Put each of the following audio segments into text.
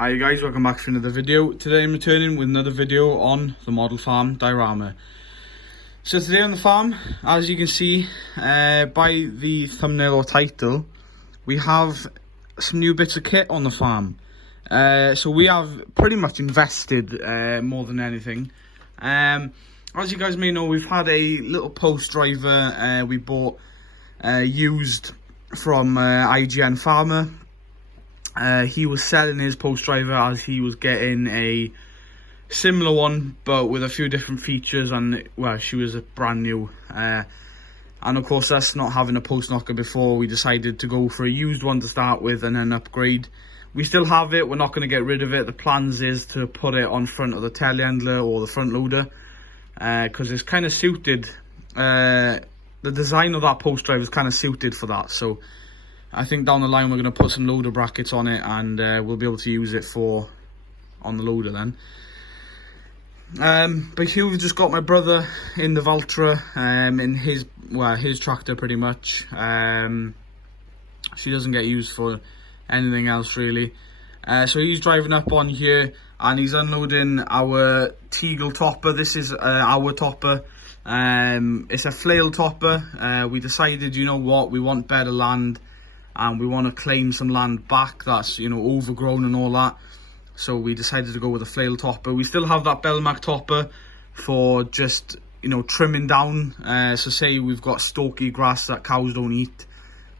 Hi guys, welcome back for another video. Today I'm returning with another video on the model farm diorama. So today on the farm, as you can see by the thumbnail or title, we have some new bits of kit on the farm. So we have pretty much invested more than anything. As you guys may know, we've had a little post driver we bought used from IGN Farmer. He was selling his post driver as he was getting a similar one but with a few different features, and well, she was a brand new, and of course us not having a post knocker before, we decided to go for a used one to start with and then upgrade. We still have it, we're not going to get rid of it. The plans is to put it on front of the telehandler or the front loader, because it's kind of suited, the design of that post driver is kind of suited for that. So I think down the line we're going to put some loader brackets on it, and we'll be able to use it on the loader then. But here we've just got my brother in the Valtra, in his tractor pretty much. She doesn't get used for anything else really. So he's driving up on here and he's unloading our Teagle topper. This is our topper. It's a flail topper. We decided, you know what, we want better land, and we want to claim some land back that's, you know, overgrown and all that. So we decided to go with a flail topper. We still have that Belmac topper for just, you know, trimming down. So say we've got stocky grass that cows don't eat,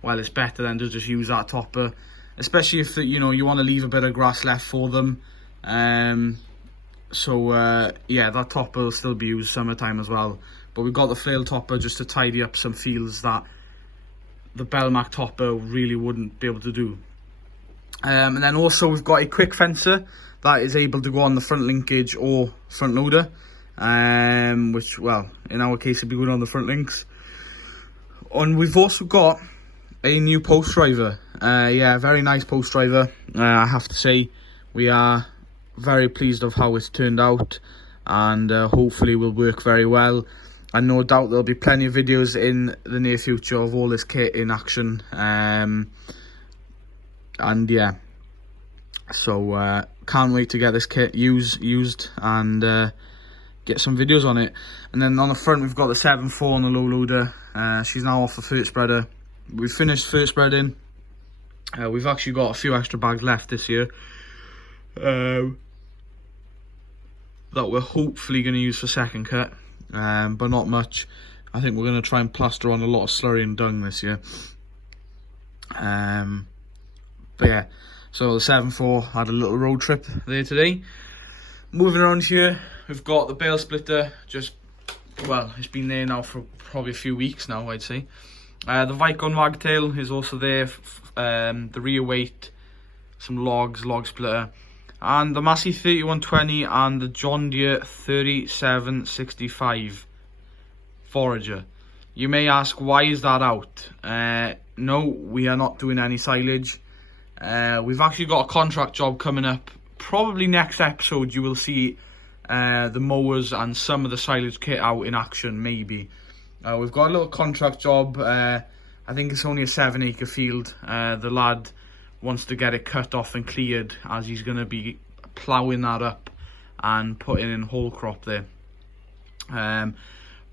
well, it's better than to just use that topper, especially if, you know, you want to leave a bit of grass left for them. Yeah, that topper will still be used summertime as well. But we've got the flail topper just to tidy up some fields that the Belmac topper really wouldn't be able to do. And then also we've got a quick fencer that is able to go on the front linkage or front loader, which, well, in our case it'd be good on the front links. And we've also got a new post driver. Yeah, very nice post driver. I have to say we are very pleased of how it's turned out, and hopefully will work very well. And no doubt there'll be plenty of videos in the near future of all this kit in action. And yeah, so can't wait to get this kit used and get some videos on it. And then on the front we've got the 7.4 on the low loader. She's now off the first spreader. We've finished first spreading. We've actually got a few extra bags left this year that we're hopefully going to use for second cut. But not much. I think we're going to try and plaster on a lot of slurry and dung this year. But yeah, so the 7.4 had a little road trip there today. Moving around here, we've got the bale splitter. Just, well, it's been there now for probably a few weeks now, I'd say. The Vicon wagtail is also there. The rear weight, some logs, log splitter, and the Massey 3120 and the John Deere 3765 forager. You may ask, why is that out? No, we are not doing any silage. We've actually got a contract job coming up. Probably next episode you will see the mowers and some of the silage kit out in action, maybe. We've got a little contract job. I think it's only a 7-acre field. The lad wants to get it cut off and cleared, as he's going to be ploughing that up and putting in whole crop there. But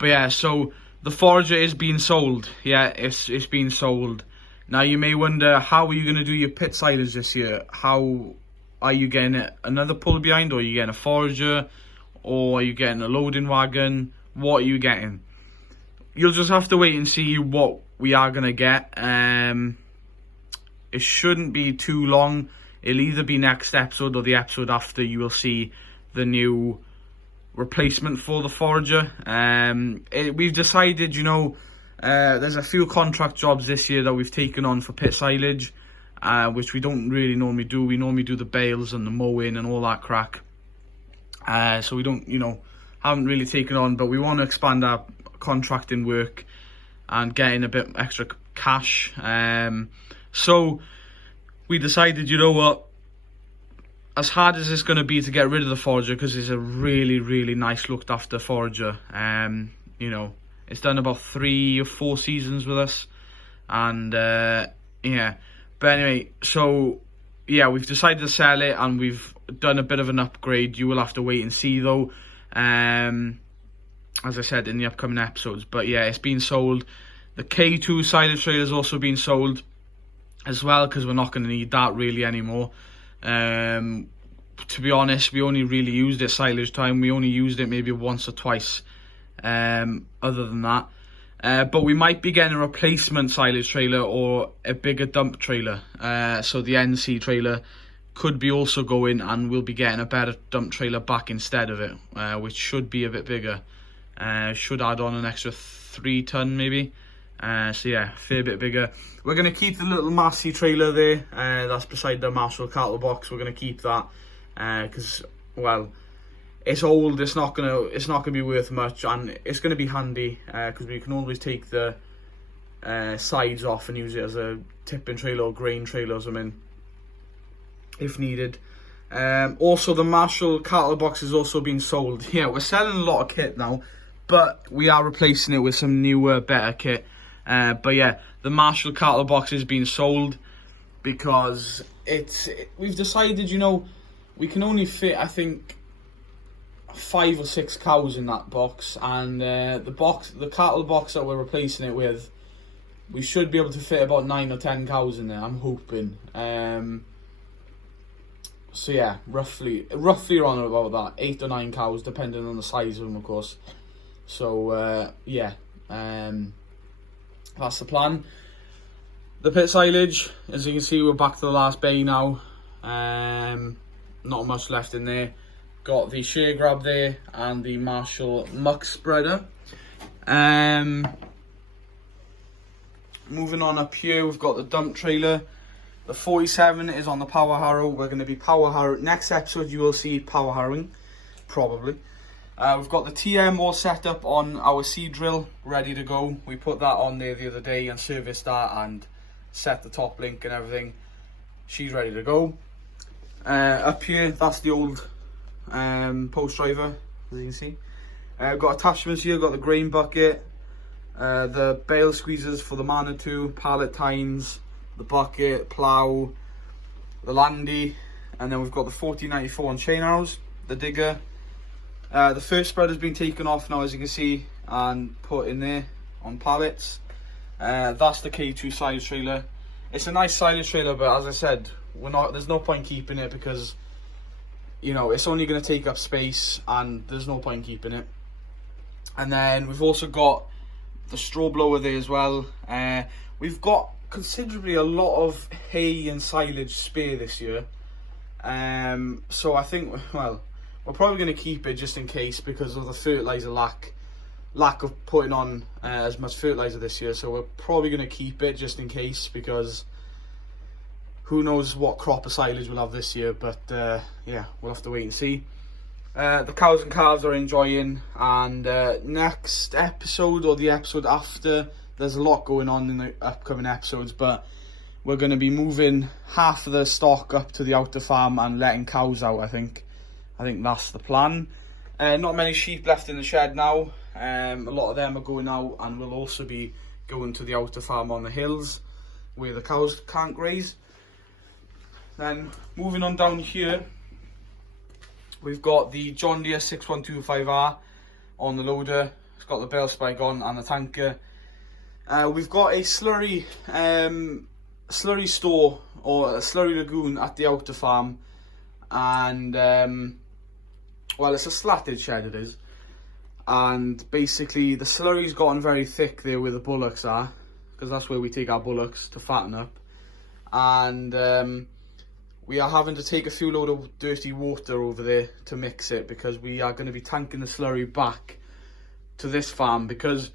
yeah, so the forager is being sold. Yeah, it's being sold. Now you may wonder, how are you going to do your pit silage this year? How are you getting another pull behind, or are you getting a forager, or are you getting a loading wagon? What are you getting? You'll just have to wait and see what we are going to get. It shouldn't be too long. It'll either be next episode or the episode after. You will see the new replacement for the forager. We've decided, you know, there's a few contract jobs this year that we've taken on for pit silage, which we don't really normally do. We normally do the bales and the mowing and all that crack. So we don't, you know, haven't really taken on, but we want to expand our contracting work and getting a bit extra cash. So we decided, you know what, as hard as it's going to be to get rid of the forager, because it's a really, really nice looked after forager, you know, it's done about 3 or 4 seasons with us, and yeah. But anyway, so yeah, we've decided to sell it, and we've done a bit of an upgrade. You will have to wait and see though, as I said in the upcoming episodes. But yeah, it's been sold. The K2 silage trailer has also been sold as well, because we're not going to need that really anymore. To be honest, we only really used it silage time. We only used it maybe once or twice, other than that. But we might be getting a replacement silage trailer or a bigger dump trailer. So the NC trailer could be also going, and we'll be getting a better dump trailer back instead of it, which should be a bit bigger. Should add on an extra 3 ton maybe. So yeah, a fair bit bigger. We're going to keep the little Massey trailer there. That's beside the Marshall cattle box. We're going to keep that because, well, it's old. It's not gonna be worth much, and it's going to be handy because we can always take the sides off and use it as a tipping trailer or grain trailer or something if needed. Also, the Marshall cattle box has also been sold. Yeah, we're selling a lot of kit now, but we are replacing it with some newer, better kit. But yeah, the Marshall cattle box has been sold because we've decided, you know, we can only fit, I think, 5 or 6 cows in that box, and the cattle box that we're replacing it with, we should be able to fit about 9 or 10 cows in there, I'm hoping. So yeah, roughly around about that, 8 or 9 cows, depending on the size of them, of course. So yeah, that's the plan. The pit silage, as you can see, we're back to the last bay now. Not much left in there. Got the shear grab there and the Marshall muck spreader. Moving on up here, we've got the dump trailer. The 47 is on the power harrow. We're going to be power harrow. Next episode you will see power harrowing, probably. We've got the TM all set up on our seed drill, ready to go. We put that on there the other day and serviced that and set the top link and everything. She's ready to go. Up here, that's the old post driver, as you can see. Got attachments here, got the grain bucket, the bale squeezers for the Manitou, pallet tines, the bucket, plough, the landy, and then we've got the 1494 on chain arrows, the digger. The first spread has been taken off now, as you can see, and put in there on pallets. That's the K2 silage trailer. It's a nice silage trailer, but as I said, there's no point keeping it because, you know, it's only going to take up space and there's no point keeping it. And then we've also got the straw blower there as well. We've got considerably a lot of hay and silage spare this year. So I think, well, we're probably going to keep it just in case because of the fertiliser lack of putting on as much fertiliser this year. So we're probably going to keep it just in case, because who knows what crop of silage we'll have this year. But yeah, we'll have to wait and see. The cows and calves are enjoying, and next episode or the episode after, there's a lot going on in the upcoming episodes, but we're going to be moving half of the stock up to the outer farm and letting cows out. I think that's the plan. Not many sheep left in the shed now. A lot of them are going out, and we'll also be going to the outer farm on the hills where the cows can't graze. Then moving on down here, we've got the John Deere 6125R on the loader. It's got the bale spike on and the tanker. We've got a slurry store, or a slurry lagoon at the outer farm, and well, it's a slatted shed, it is, and basically the slurry's gotten very thick there where the bullocks are, because that's where we take our bullocks to fatten up, and we are having to take a few load of dirty water over there to mix it, because we are going to be tanking the slurry back to this farm, because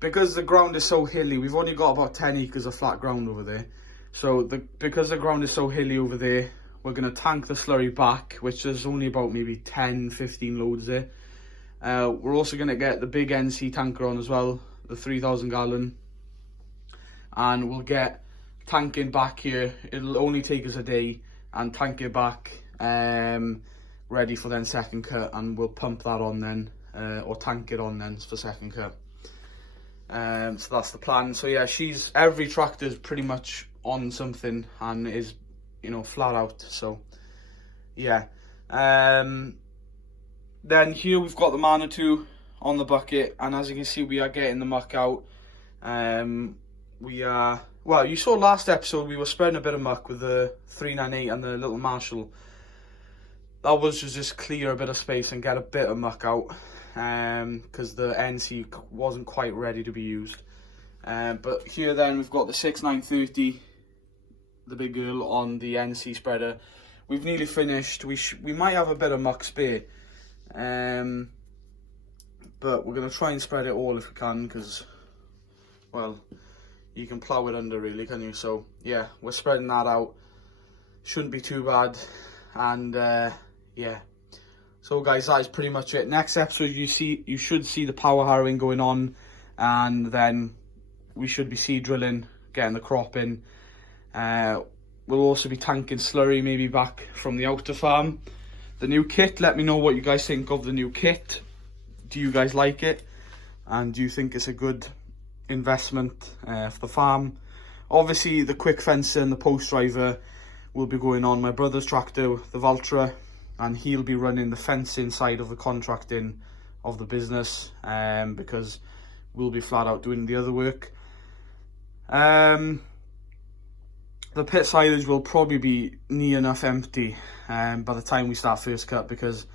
the ground is so hilly. We've only got about 10 acres of flat ground over there, so because the ground is so hilly over there, we're going to tank the slurry back, which is only about maybe 10-15 loads there. We're also going to get the big NC tanker on as well, the 3,000 gallon, and we'll get tanking back here. It'll only take us a day, and tank it back ready for then second cut, and we'll pump that on then, or tank it on then for second cut. So that's the plan. So yeah, every tractor's pretty much on something and is you know, flat out. So yeah. Then here we've got the Manitou on the bucket, and as you can see, we are getting the muck out. We are, well, you saw last episode we were spreading a bit of muck with the 398 and the little Marshall. That was to just clear a bit of space and get a bit of muck out, because the NC wasn't quite ready to be used. But here then we've got the 6930, the big girl, on the NC spreader. We've nearly finished. We might have a bit of muck spare, but we're going to try and spread it all if we can, because, well, you can plough it under really, can you? So yeah, we're spreading that out. Shouldn't be too bad. And yeah, so guys, that is pretty much it. Next episode, you should see the power harrowing going on, and then we should be seed drilling, getting the crop in. We'll also be tanking slurry, maybe back from the outer farm. The new kit, let me know what you guys think of the new kit. Do you guys like it? And do you think it's a good investment for the farm? Obviously, the quick fencer and the post driver will be going on my brother's tractor, the Valtra, and he'll be running the fencing side of the contracting of the business, because we'll be flat out doing the other work. The pit silage will probably be near enough empty by the time we start first cut, because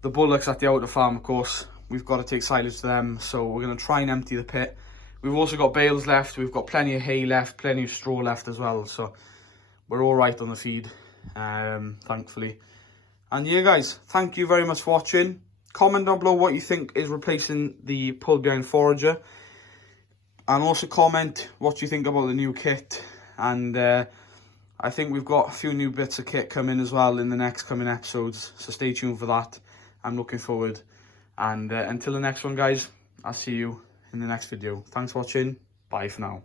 the bullocks at the outer farm, of course, we've got to take silage to them, so we're going to try and empty the pit. We've also got bales left, we've got plenty of hay left, plenty of straw left as well, so we're all right on the feed, thankfully. And yeah guys, thank you very much for watching. Comment down below what you think is replacing the pull behind forager, and also comment what you think about the new kit. And I think we've got a few new bits of kit coming as well in the next coming episodes, so stay tuned for that. I'm looking forward. And until the next one guys, I'll see you in the next video. Thanks for watching, bye for now.